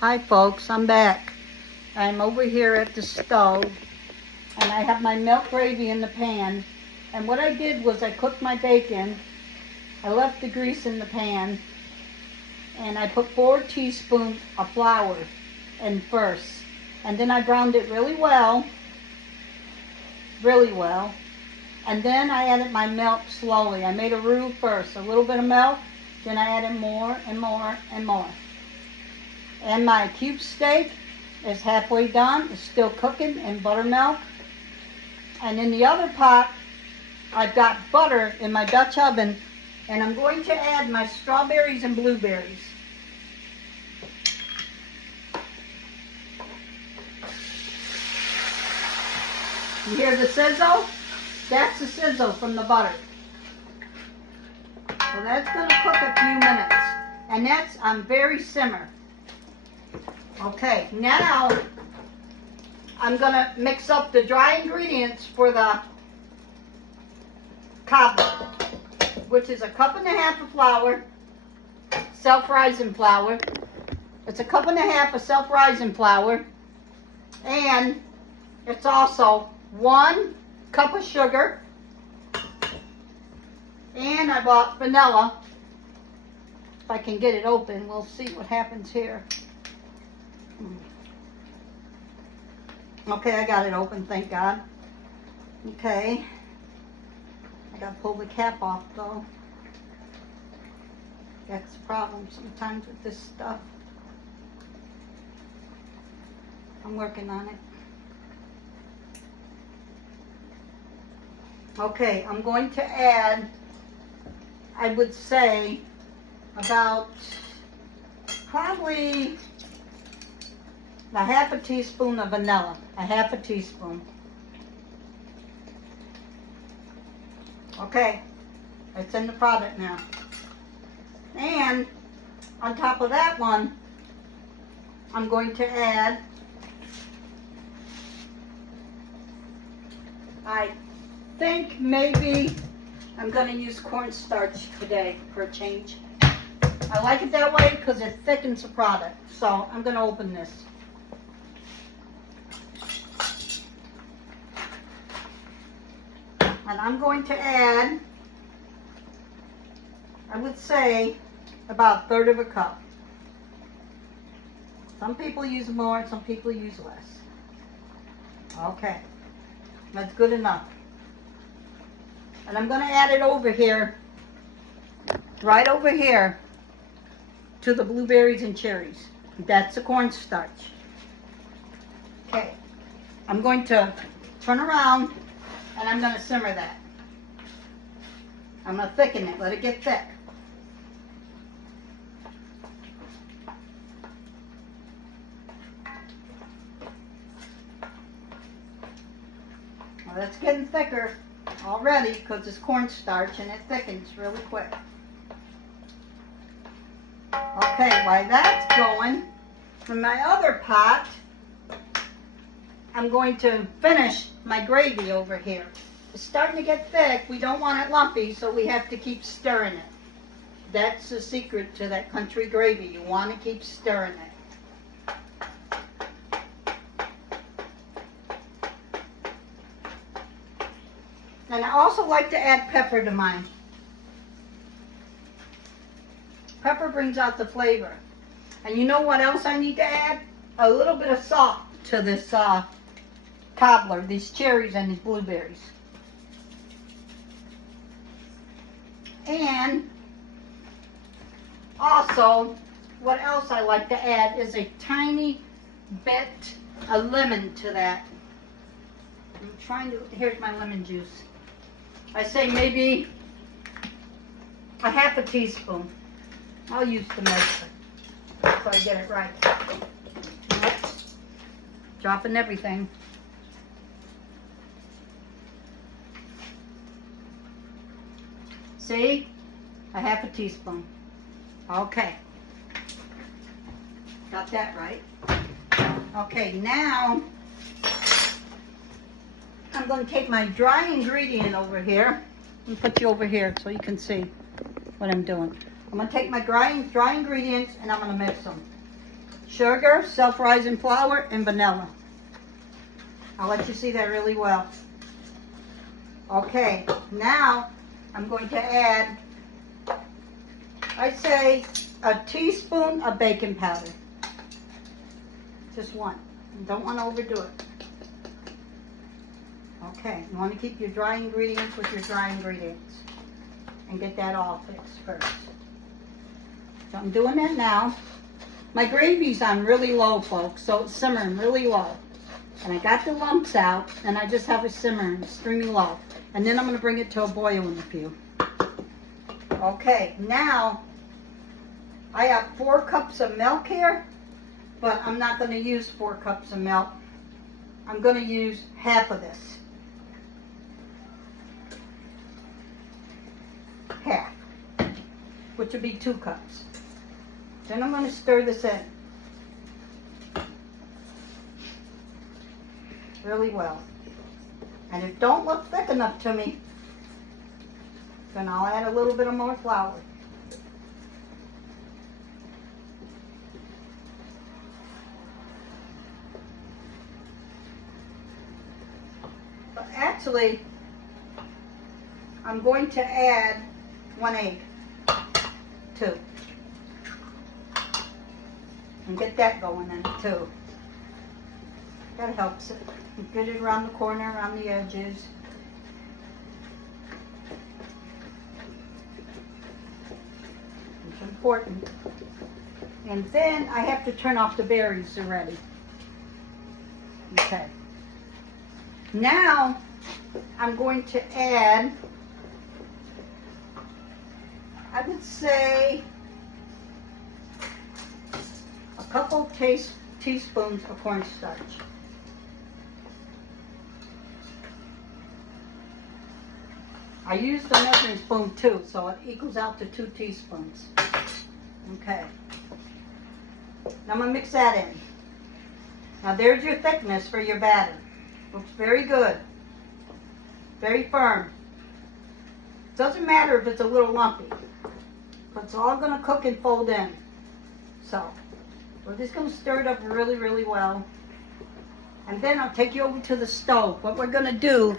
Hi folks, I'm back. I'm over here at the stove and I have my milk gravy in the pan. And what I did was I cooked my bacon. I left the grease in the pan and I put 4 teaspoons of flour in first. And then I browned it really well. And then I added my milk slowly. I made a roux first, a little bit of milk. Then I added more and more and more. And my cube steak is halfway done. It's still cooking in buttermilk. And in the other pot, I've got butter in my Dutch oven. And I'm going to add my strawberries and blueberries. You hear the sizzle? That's the sizzle from the butter. So that's going to cook a few minutes. And that's on very simmer. Okay, now I'm going to mix up the dry ingredients for the cobbler, which is 1.5 cups of flour, self-rising flour. It's 1.5 cups of self-rising flour. And it's also 1 cup of sugar. And I bought vanilla. If I can get it open, we'll see what happens here. Okay, I got it open, thank God. Okay. I gotta pull the cap off though. That's the problem sometimes with this stuff. I'm working on it. Okay, I'm going to add, I would say, about probably 1/2 teaspoon of vanilla. 1/2 teaspoon. Okay, it's in the product now. And on top of that one, I'm going to add, I think maybe I'm going to use cornstarch today for a change. I like it that way because it thickens the product. So I'm going to open this. And I'm going to add, I would say, about 1/3 cup. Some people use more, some people use less. Okay, that's good enough. And I'm going to add it over here, right over here, to the blueberries and cherries. That's the cornstarch. Okay, I'm going to turn around and I'm going to simmer that. I'm going to thicken it, let it get thick. Well, that's getting thicker already because it's cornstarch and it thickens really quick. Okay, while that's going, in my other pot, I'm going to finish my gravy over here. It's starting to get thick. We don't want it lumpy, so we have to keep stirring it. That's the secret to that country gravy. You want to keep stirring it. And I also like to add pepper to mine. Pepper brings out the flavor. And you know what else I need to add? A little bit of salt to this cobbler, these cherries and these blueberries. And also, what else I like to add is a tiny bit of lemon to that. I'm trying to, here's my lemon juice. I say maybe 1/2 teaspoon. I'll use the measure so I get it right. Oops. Dropping everything. See? 1/2 teaspoon. Okay. Got that right. Okay, now I'm going to take my dry ingredient over here and put you over here so you can see what I'm doing. I'm going to take my dry ingredients and I'm going to mix them. sugar, self-rising flour, and vanilla. I'll let you see that really well. Okay, now I'm going to add, I'd say, a teaspoon of baking powder. Just one. You don't want to overdo it. Okay, you want to keep your dry ingredients with your dry ingredients and get that all fixed first. So I'm doing that now. My gravy's on really low, folks, so it's simmering really low. And I got the lumps out, and I just have it simmering, extremely low. And then I'm going to bring it to a boil in a few. Okay, now I have 4 cups of milk here, but I'm not going to use 4 cups of milk. I'm going to use half of this. Half, which would be 2 cups. Then I'm going to stir this in really well. And if it don't look thick enough to me, then I'll add a little bit of more flour. But actually, I'm going to add 1 egg, 2. And get that going in too. That helps it. Get it around the corner, around the edges. It's important. And then I have to turn off the berries already. Okay. Now I'm going to add, I would say, a couple teaspoons of cornstarch. I used the measuring spoon too, so it equals out to 2 teaspoons. Okay. Now I'm going to mix that in. Now there's your thickness for your batter. Looks very good. Very firm. Doesn't matter if it's a little lumpy. But it's all going to cook and fold in. So, we're just going to stir it up really, really well. And then I'll take you over to the stove. What we're going to do,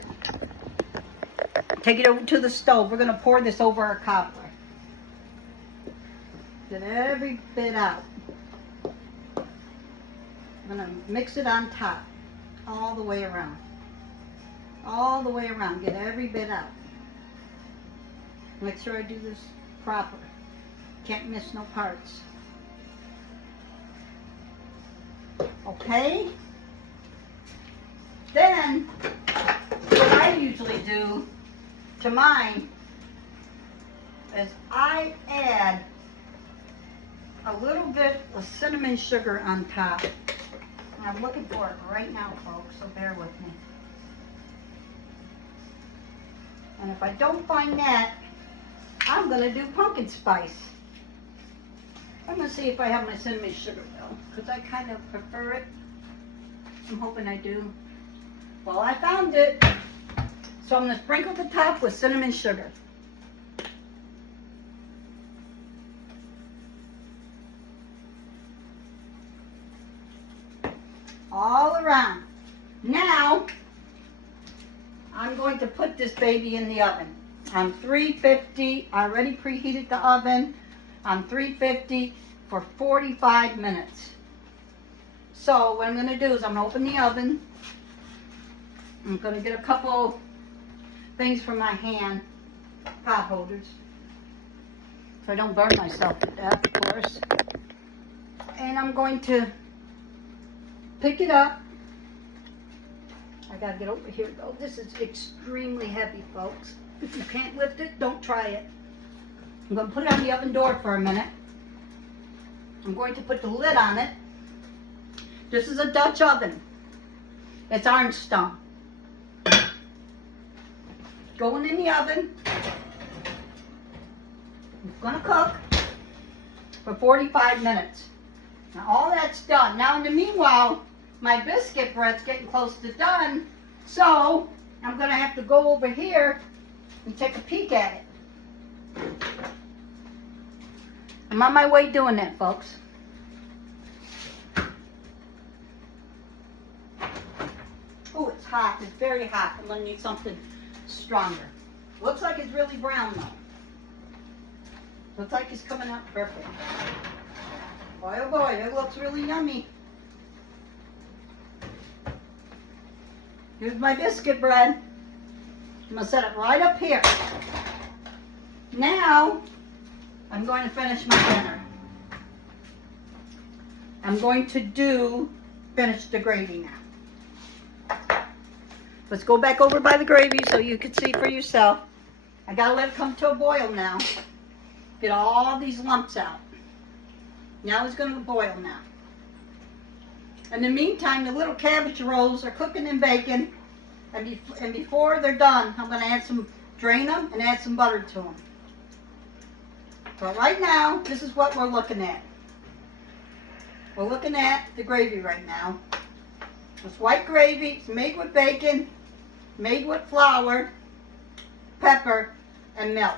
take it over to the stove. We're going to pour this over our cobbler. Get every bit out. I'm going to mix it on top, all the way around. All the way around. Get every bit out. Make sure I do this proper. Can't miss no parts. Okay? Then, what I usually do to mine is I add a little bit of cinnamon sugar on top. And I'm looking for it right now, folks, so bear with me. And if I don't find that, I'm going to do pumpkin spice. I'm going to see if I have my cinnamon sugar, though, because I kind of prefer it. I'm hoping I do. Well, I found it. So I'm going to sprinkle the top with cinnamon sugar. All around. Now, I'm going to put this baby in the oven. On 350, I already preheated the oven on 350 for 45 minutes. So what I'm going to do is I'm going to open the oven. I'm going to get a couple things for my hand, pot holders, so I don't burn myself to death, of course. And I'm going to pick it up. I got to get over here though. This is extremely heavy, folks. If you can't lift it, don't try it. I'm going to put it on the oven door for a minute. I'm going to put the lid on it. This is a Dutch oven. It's ironstone. Going in the oven. It's going to cook for 45 minutes. Now all that's done. Now in the meanwhile, my biscuit bread's getting close to done. So I'm going to have to go over here and take a peek at it. I'm on my way doing that, folks. hot. It's very hot. I'm going to need something stronger. Looks like it's really brown though. Looks like it's coming out perfect. Boy, oh boy, it looks really yummy. Here's my biscuit bread. I'm going to set it right up here. Now, I'm going to finish my dinner. I'm going to finish the gravy now. Let's go back over by the gravy so you can see for yourself. I got to let it come to a boil now. Get all these lumps out. Now it's going to boil now. In the meantime, the little cabbage rolls are cooking in bacon. And before they're done, I'm going to drain them and add some butter to them. But right now, this is what we're looking at. We're looking at the gravy right now. It's white gravy. It's made with bacon, made with flour, pepper, and milk.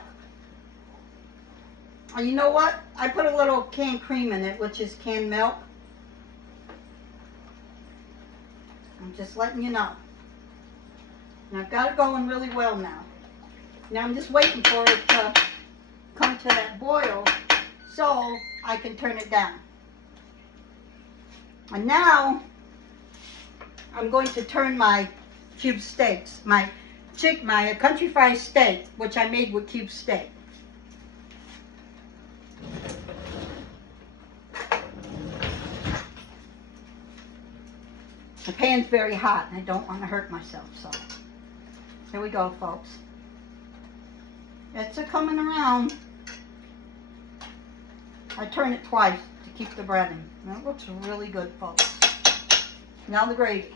And you know what? I put a little canned cream in it, which is canned milk. I'm just letting you know. And I've got it going really well now. Now I'm just waiting for it to come to that boil so I can turn it down. And now I'm going to turn my cube steaks, my country fried steak, which I made with cube steak. The pan's very hot and I don't want to hurt myself, so here we go, folks. It's coming around. I turn it twice to keep the bread in. That looks really good, folks. Now the gravy.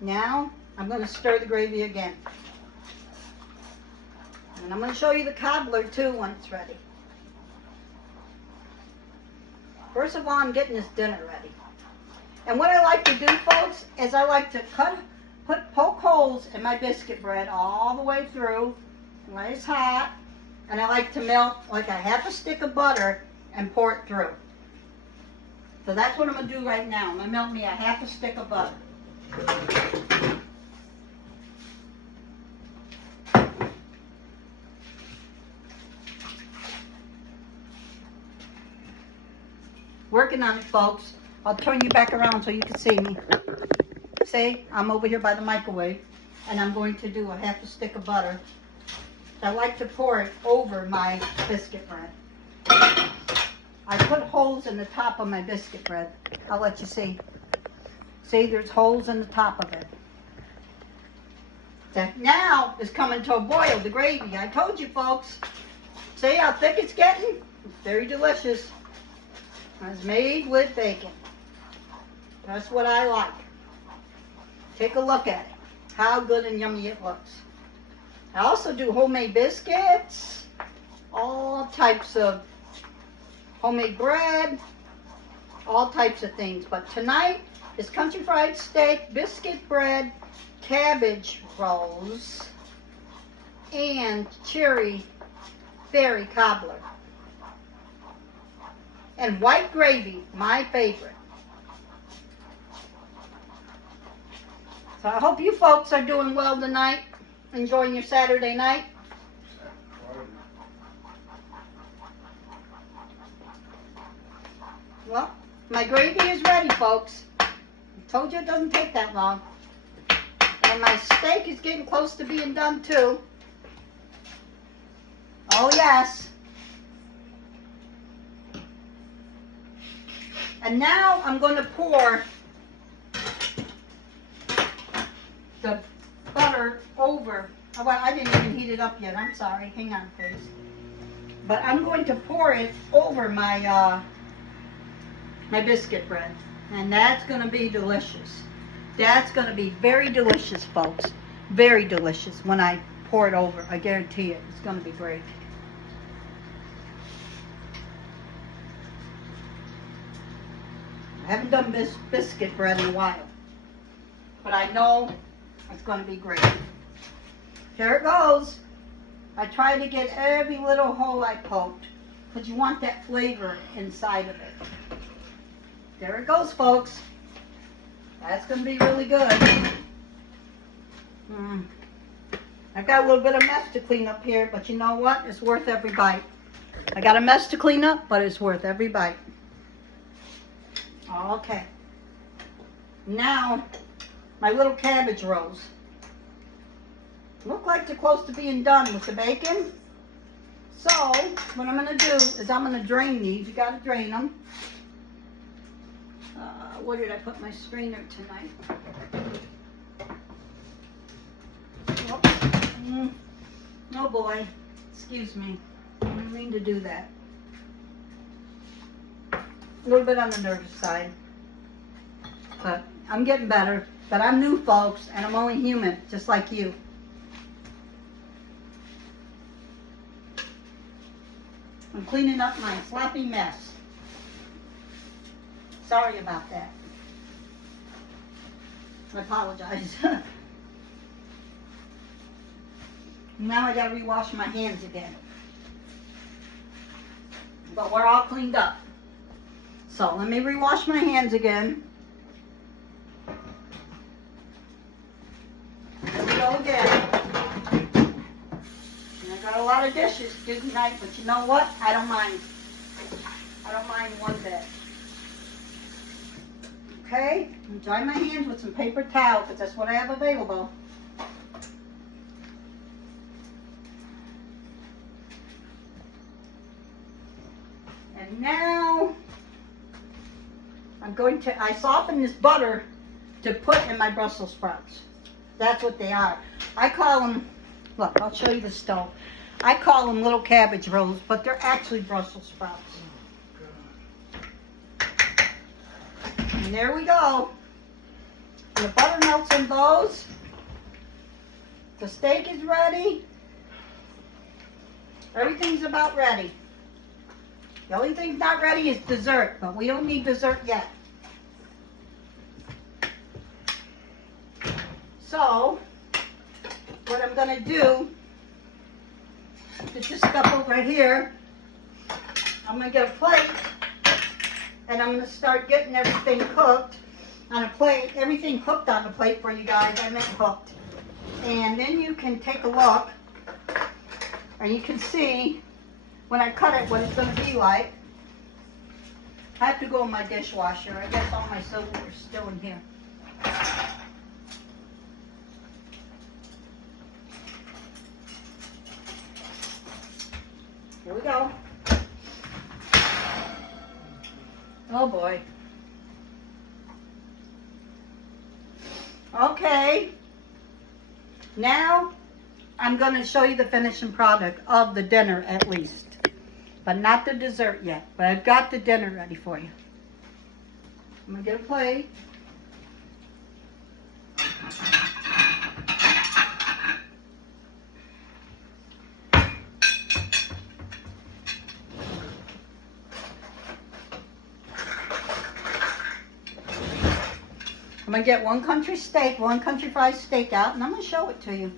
Now I'm going to stir the gravy again. And I'm going to show you the cobbler too when it's ready. First of all, I'm getting this dinner ready. And what I like to do, folks, is I like to poke holes in my biscuit bread all the way through when it's hot. And I like to melt like a half a stick of butter and pour it through. So that's what I'm going to do right now. I'm going to melt me a half a stick of butter. Working on it, folks. I'll turn you back around so you can see me. See, I'm over here by the microwave, and I'm going to do a half a stick of butter. I like to pour it over my biscuit bread. I put holes in the top of my biscuit bread. I'll let you see. See, there's holes in the top of it. That now is coming to a boil, the gravy. I told you, folks. See how thick it's getting? It's very delicious. It's made with bacon. That's what I like. Take a look at it. How good and yummy it looks. I also do homemade biscuits, all types of homemade bread, all types of things. But tonight is country fried steak, biscuit bread, cabbage rolls, and cherry berry cobbler. And white gravy, my favorite. So I hope you folks are doing well tonight, enjoying your Saturday night. Well, my gravy is ready, folks. I told you it doesn't take that long. And my steak is getting close to being done too. Oh yes. And now I'm going to pour the butter over. Oh, well, I didn't even heat it up yet. I'm sorry. Hang on, please. But I'm going to pour it over my my biscuit bread. And that's going to be delicious. That's going to be very delicious, folks. Very delicious when I pour it over. I guarantee it. It's going to be great. I haven't done biscuit bread in a while, but I know it's going to be great. Here it goes. I try to get every little hole I poked, because you want that flavor inside of it. There it goes, folks. That's going to be really good. I've got a little bit of mess to clean up here, but you know what? It's worth every bite. I got a mess to clean up, but it's worth every bite. Okay. Now, my little cabbage rolls. Look like they're close to being done with the bacon. So, what I'm going to do is I'm going to drain these. You got to drain them. Where did I put my strainer tonight? Oh boy. Excuse me. I didn't mean to do that. A little bit on the nervous side. But I'm getting better. But I'm new, folks, and I'm only human, just like you. I'm cleaning up my sloppy mess. Sorry about that. I apologize. Now I gotta rewash my hands again. But we're all cleaned up. So let me rewash my hands again. There we go again. And I got a lot of dishes to do tonight, but you know what? I don't mind. I don't mind one bit. Okay, and dry my hands with some paper towel because that's what I have available. And now I soften this butter to put in my Brussels sprouts. That's what they are. I call them, look, I'll show you the stove. I call them little cabbage rolls, but they're actually Brussels sprouts. And there we go. The butter melts in those. The steak is ready. Everything's about ready. The only thing not ready is dessert, but we don't need dessert yet. So, what I'm going to do is this stuff over here. I'm going to get a plate. And I'm going to start getting everything cooked on a plate. Everything cooked on the plate for you guys. I meant cooked. And then you can take a look. And you can see when I cut it what it's going to be like. I have to go in my dishwasher. I guess all my silverware is still in here. Here we go. Oh boy. Okay. Now I'm going to show you the finishing product of the dinner at least. But not the dessert yet. But I've got the dinner ready for you. I'm going to get a plate. I'm going to get one country fried steak out, and I'm going to show it to you.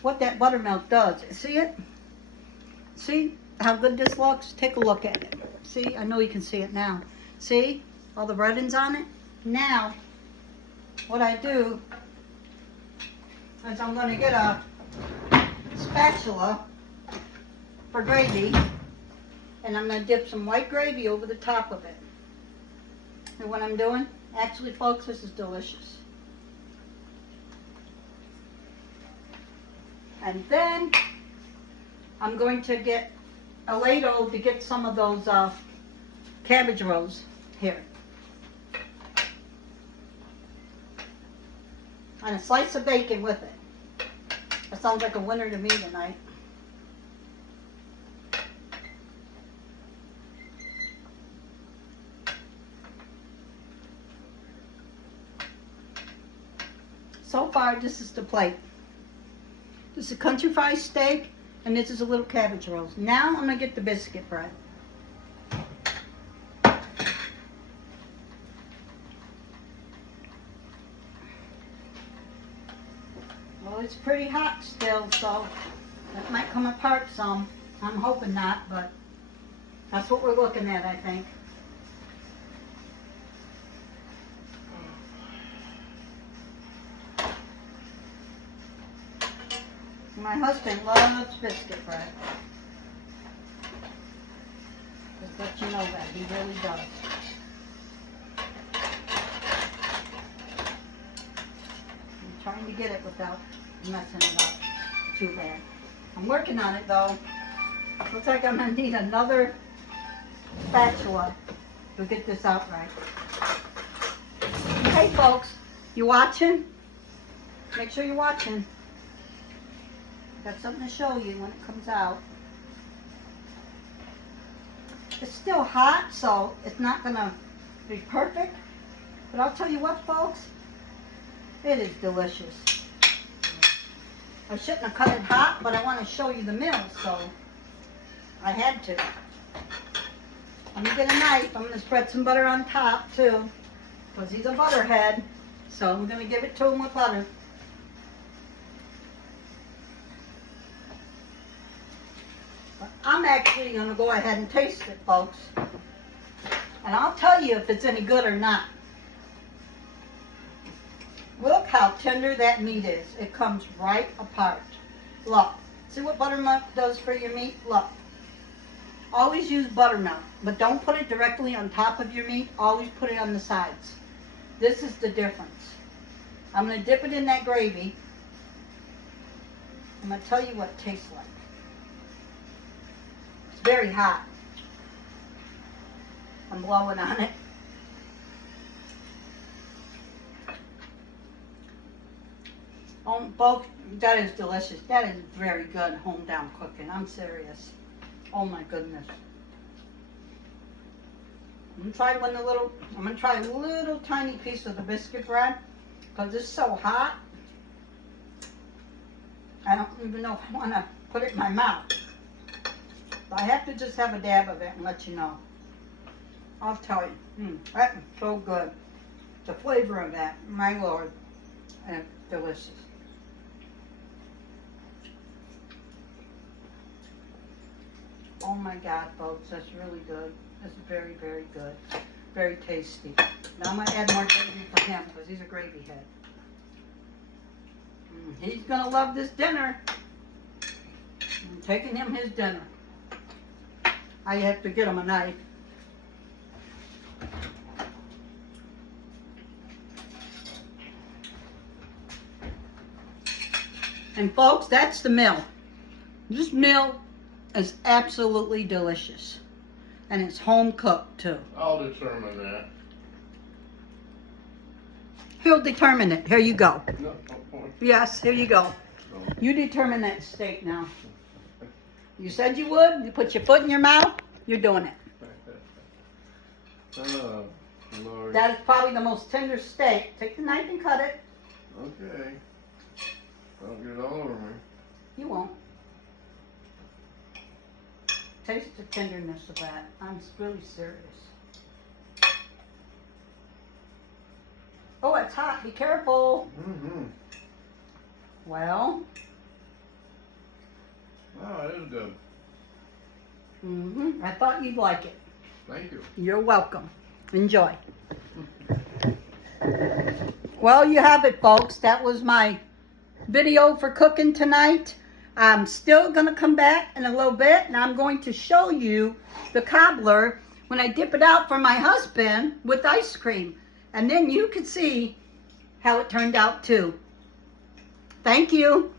What that buttermilk does. See it? See how good this looks? Take a look at it. See? I know you can see it now. See? All the reddings on it? Now, what I do is I'm going to get a spatula for gravy, and I'm going to dip some white gravy over the top of it. And what I'm doing? Actually, folks, this is delicious. And then I'm going to get a ladle to get some of those cabbage rolls here. And a slice of bacon with it. That sounds like a winner to me tonight. So far, this is the plate. This is a country fried steak, and this is a little cabbage rolls. Now I'm going to get the biscuit bread. Well, it's pretty hot still, so that might come apart some. I'm hoping not, but that's what we're looking at, I think. My husband loves biscuit bread. Just let you know that. He really does. I'm trying to get it without messing it up too bad. I'm working on it though. Looks like I'm going to need another spatula to get this out right. Hey folks, you watching? Make sure you're watching. Got something to show you when it comes out. It's still hot, so it's not gonna be perfect. But I'll tell you what, folks, it is delicious. I shouldn't have cut it hot, but I want to show you the mill, so I had to. I'm gonna get a knife. I'm gonna spread some butter on top too, because he's a butterhead. So I'm gonna give it to him with butter. I'm actually going to go ahead and taste it, folks. And I'll tell you if it's any good or not. Look how tender that meat is. It comes right apart. Look. See what buttermilk does for your meat? Look. Always use buttermilk, but don't put it directly on top of your meat. Always put it on the sides. This is the difference. I'm going to dip it in that gravy. I'm going to tell you what it tastes like. Very hot. I'm blowing on it. Folks, that is delicious. That is very good home-down cooking. I'm serious. Oh my goodness. I'm gonna try a little tiny piece of the biscuit bread because it's so hot. I don't even know if I want to put it in my mouth. I have to just have a dab of it and let you know. I'll tell you. That is so good. The flavor of that, my lord, and it's delicious. Oh my God, folks, that's really good. That's very, very good. Very tasty. Now I'm going to add more gravy for him because he's a gravy head. He's going to love this dinner. I'm taking him his dinner. I have to get him a knife. And folks, that's the meal. This meal is absolutely delicious. And it's home cooked too. I'll determine that. He'll determine it. Here you go. No point. Yes, here you go. You determine that steak now. You said you would. You put your foot in your mouth. You're doing it. Oh, Lord. That is probably the most tender steak. Take the knife and cut it. Okay. Don't get it all over me. You won't. Taste the tenderness of that. I'm really serious. Oh, it's hot. Be careful. Mm-hmm. Well. Oh, it is good. I thought you'd like it. Thank you. You're welcome. Enjoy. Well, you have it, folks. That was my video for cooking tonight. I'm still going to come back in a little bit, and I'm going to show you the cobbler when I dip it out for my husband with ice cream. And then you can see how it turned out, too. Thank you.